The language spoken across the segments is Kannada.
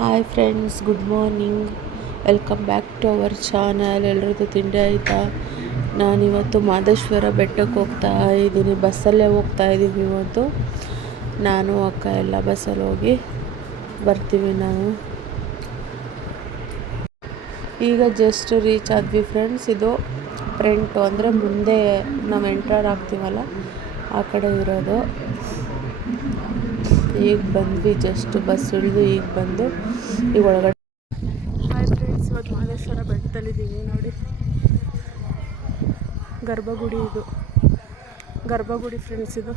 Hi friends, good morning. Welcome back to our channel. ಎಲ್ರದ್ದು ತಿಂಡಿ ಆಯಿತಾ? ನಾನಿವತ್ತು ಮಾದೇಶ್ವರ ಬೆಟ್ಟಕ್ಕೆ ಹೋಗ್ತಾ ಇದ್ದೀನಿ. ಬಸ್ಸಲ್ಲೇ ಹೋಗ್ತಾ ಇದ್ದೀವಿ ಇವತ್ತು. ನಾನು ಅಕ್ಕ ಎಲ್ಲ ಬಸ್ಸಲ್ಲಿ ಹೋಗಿ ಬರ್ತೀವಿ ನಾವು. ಈಗ ಜಸ್ಟ್ ರೀಚ್ ಆದ್ವಿ ಫ್ರೆಂಡ್ಸ್. ಇದು ಫ್ರಂಟು ಅಂದರೆ ಮುಂದೆ ನಾವು ಎಂಟರ್ ಆಗ್ತೀವಲ್ಲ ಆ ಕಡೆ ಇರೋದು. ಈಗ ಬಂದ್ವಿ, ಜಸ್ಟ್ ಬಸ್ ಇಳಿದು ಈಗ ಬಂದು ಈಗ ಒಳಗಡೆ. ಹಾಯ್ ಫ್ರೆಂಡ್ಸ್, ಇವತ್ತು ಮಾದೇಶ್ವರ ಬೆಟ್ಟದಲ್ಲಿದ್ದೀವಿ ನೋಡಿ. ಗರ್ಭಗುಡಿ, ಇದು ಗರ್ಭಗುಡಿ ಫ್ರೆಂಡ್ಸ್. ಇದು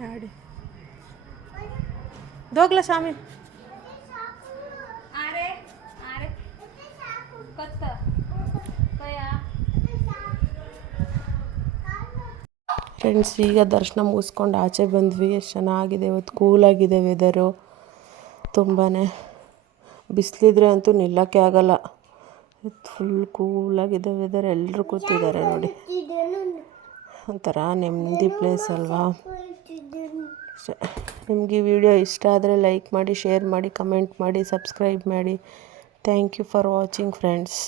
ಹಾಡಿ ದೋಗ್ಲ ಸ್ವಾಮಿ. ಫ್ರೆಂಡ್ಸ್, ಈಗ ದರ್ಶನ ಮುಗಿಸ್ಕೊಂಡು ಆಚೆ ಬಂದ್ವಿ. ಎಷ್ಟು ಚೆನ್ನಾಗಿದೆ ಇವತ್ತು, ಕೂಲಾಗಿದೆ ವೆದರು. ತುಂಬಾ ಬಿಸಿಲಿದ್ರೆ ಅಂತೂ ನಿಲ್ಲಕ್ಕೆ ಆಗಲ್ಲ. ಫುಲ್ ಕೂಲಾಗಿದೆ ವೆದರ್. ಎಲ್ಲರೂ ಕೂತಿದ್ದಾರೆ ನೋಡಿ. ಒಂಥರ ನೆಮ್ಮದಿ ಪ್ಲೇಸ್ ಅಲ್ವಾ. ನಿಮಗೆ ಈ ವಿಡಿಯೋ ಇಷ್ಟ ಆದರೆ ಲೈಕ್ ಮಾಡಿ, ಶೇರ್ ಮಾಡಿ, ಕಮೆಂಟ್ ಮಾಡಿ, ಸಬ್ಸ್ಕ್ರೈಬ್ ಮಾಡಿ. Thank you for watching friends.